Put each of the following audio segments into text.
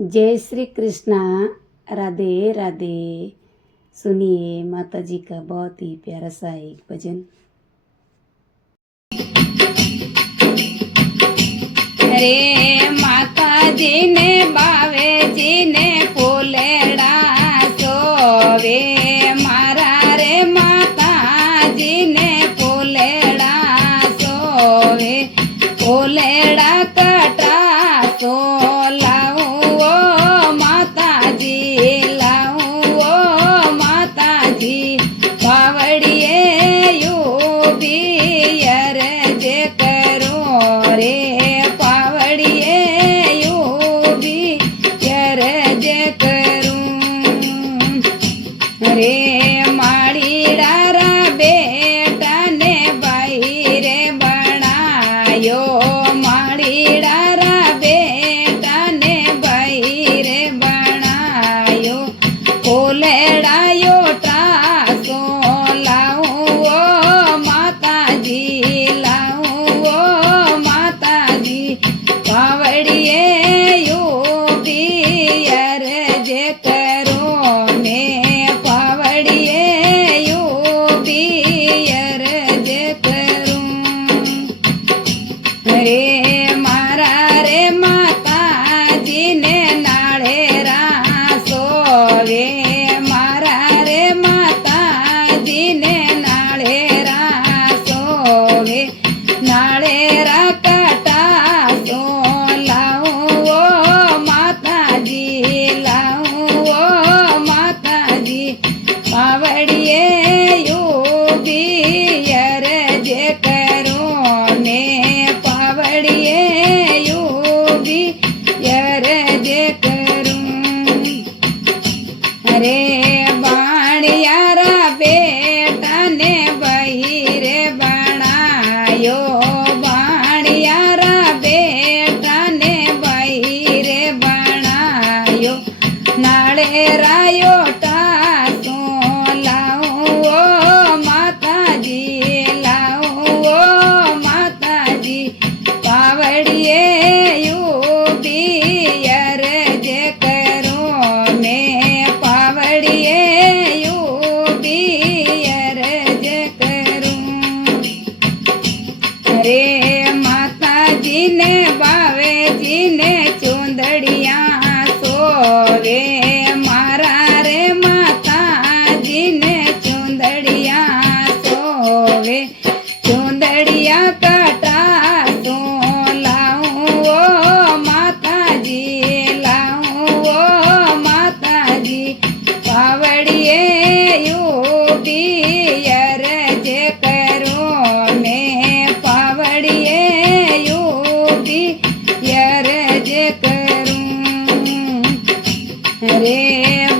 जय श्री कृष्णा। राधे राधे। सुनिए माता जी का बहुत ही प्यारा सा एक भजन। रे माता जी ने बावे जी ने फूलेड़ा सोवे मारा रे माता जी ने फूलेड़ा सोवे फूलेड़ा कटा सो लाऊं ओ माता जी लाऊं ओ माता जी पावड़िए यू भी जे करो रे रे माड़ीड़ा रा बेटा ने बाई रे बनायो माड़ीड़ा रा बेटा ने बाई रे बनायो फूलेड़ायो टासो लाऊं ओ माता जी लाऊं ओ माता जी पावड़िए यू भी जे करो मैं रे मारा रे माता जी ने नाड़ेरा सोवे मारा रे माता जी ने नाड़ेरा सोवे नाड़ेरा कटा सो लाऊं ओ माता जी लाऊं ओ माता जी पावड़िए यू भी जे करो मैं पावड़िए यू भी जे करूं अरे बाणियारा बेटा ने बहिरे बनायो बाणियारा बेटा ने बहिरे बनायो नाड़ेरायो टासो लाऊं ओ माता जी लाऊं ओ माता जी पावड़िए यू भी जे करो मैं पावड़िए यू भी जे करूं रे माता जी ने बावे जी ने चुंदड़िया सोवे मारा रे माता जी ने चुंदड़िया सोवे चुंदड़िया कटा सो लाऊं ओ माता जी लाऊं ओ माता जी पावड़िए यू भी जे करो मैं पावड़िए यू भी जे करूं रे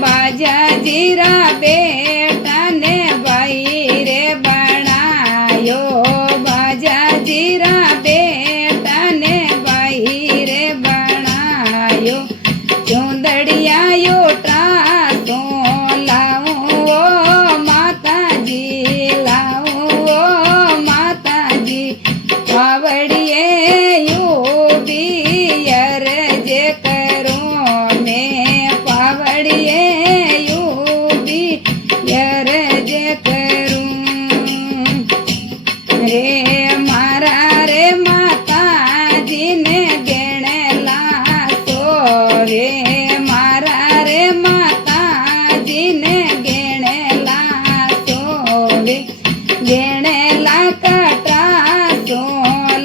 बाजा जीरा बेटा ने बाई रे बनायो बाजा जीरा बेटा ने बाई रे बनायो चुंदड़िया यो टासो लाऊं ओ माता जी लाऊं ओ माता जी पावड़िए यू भी जे करो मैं पावड़िए यू भी जे करूं रे मारा रे माता जी ने गेणेला सोवे मारा रे माता जी ने गेणेला सोवे गेणेला कटा सो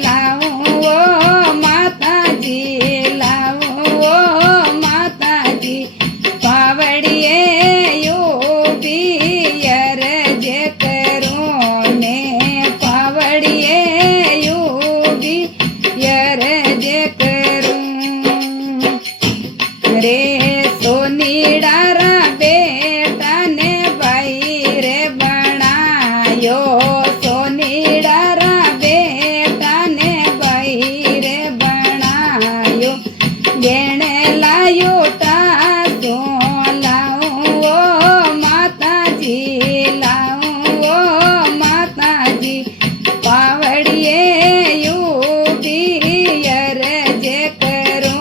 लाऊं ओ माता जी लाऊं ओ माता जी पावड़िए यू भी जे करो मैं पावड़िए यू भी जे करूं रे सोनीड़ा रा बेटा ने बाई रे बनायो सोनीड़ा रा बेटा ने बाई रे बनायो गेणे लायो टासो लाऊं ओ माता जी लाऊं ओ माता जी पावड़िए यू भी जे करो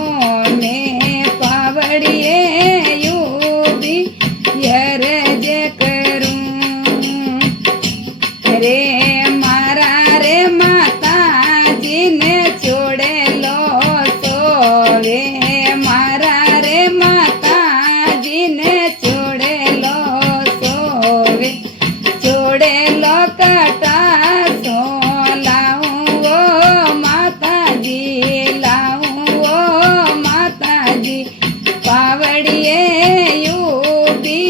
मैं पावड़ पावड़िए यूबी यरज करूं रे मारा रे माता जी ने छोड़े लो सोवे मारा रे माता जी ने छोड़े लो सोवे छोड़े लो कटा सो लाऊं वो माता जी लाऊं वो माता जी पावड़िए यूबी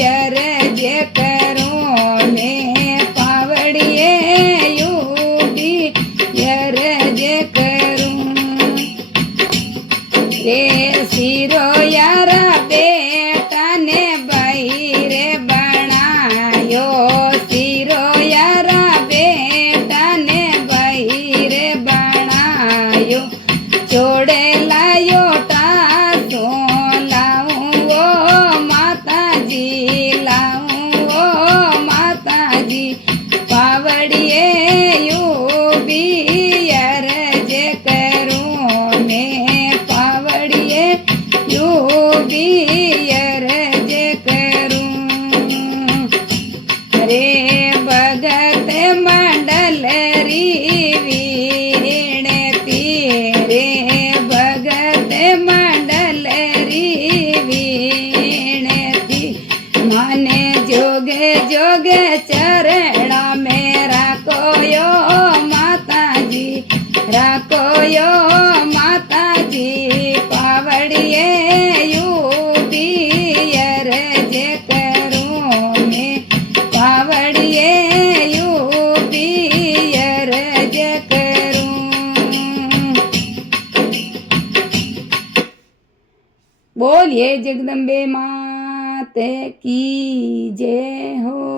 यरज करूं मैं पावड़िए यूबी यरज करूं रे सिरो यारा बेटा ने बहिरे बनायो सिरो यारा बेटा ने बहिरे बनायो छोड़े लायो टासो लाऊं वो माता जी लाऊं वो माता जी पावड़िए यूबी यरज करूं मैं पावड़िए यूबी यरज करूं रे भगत मंडल री वीणती रे भगत मंडल री वीणती माने जोगे जोगे चरणा में राखो यो माता जी राखो यो माता जी पावड़िए यूबी यरज करूं मैं पावड़िए यूबी यरज करूं बोलिए जगदम्बे माते की जय हो।